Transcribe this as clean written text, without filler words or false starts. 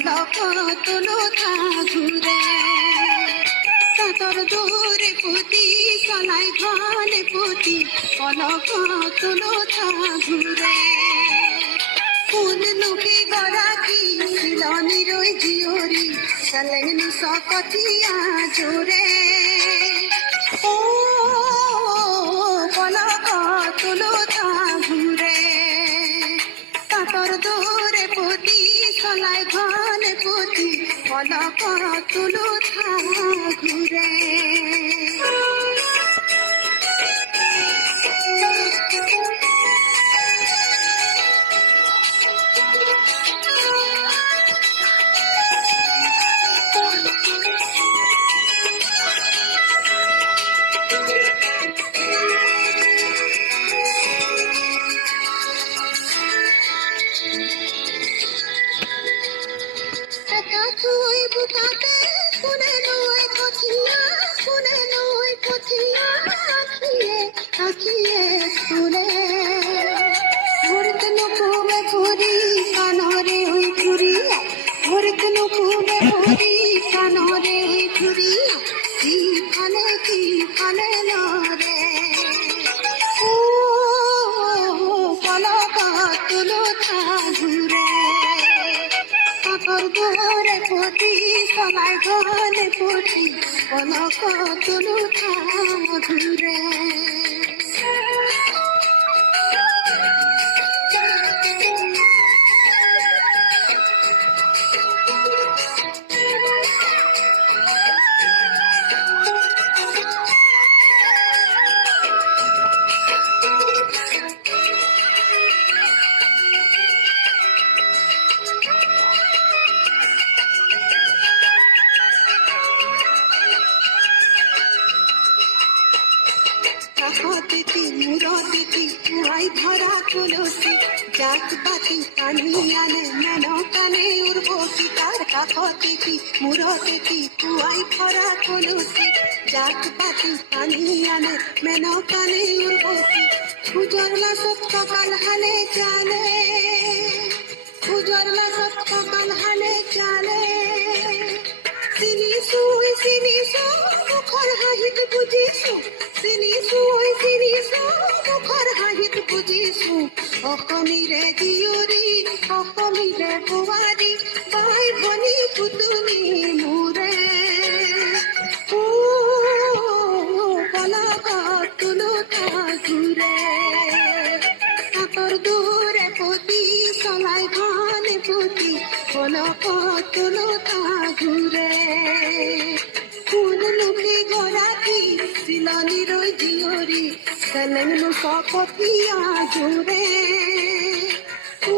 পলক তুলো থা ঘুরে তাতর দূরে পুতি চলাই ঘনে পুতি পলক তুলো থা ঘুরে কোন লোকে গরাকি শিলনি রই জিওরি চলেনি সকতিয়া জোরে ও পলক তুলো থা ঘুরে তাতর দূরে পুতি চলাই ঘনে পুতি পলক তুলো থা ঘুরে তুই বুকাতে কোনে নয় কছিয়া কোনে নয় কছিয়া আখিয়ে আখিয়ে তুলে ভরত নকুমে পুরি কানরে ওই চুরিয়া ভরত নকুমে পুরি কানরে ওই চুরিয়া কি ফালে নরে ও পলক তুলো থা ঘুরে তাতর দূরে পুতি চলাই ঘনে পুতি পলক তুলো থা ঘুরে দিতি মুরো দিতি তুই ধরা তুলসী জাত পাতি পানি আনে মেনো কানে উর্বশী তার কাঠ দিতি মুরো দিতি তুই ধরা তুলসী জাত পাতি পানি আনে মেনো কানে উর্বশী পুজরলা সপ্তাকাল হালে চালে পুজরলা সপ্তাকাল হালে চালে চিনিছো মুখর হাহিত বুঝিছো চিনিছো মুখর হাহিত বুঝিছো অসমীৰে জিয়ৰী অসমীৰে বোৱাৰী বাই ভনী পুতনি মোৰে ও পলক তুলো থা ঘুরে তাতর দূরে পুতি চলাই ঘনে পুতি পলক তুলো থা ঘুরে কোন লোকে গরাকি শিলনি রই জিওরি চলেন সকতিয়া জোরে ও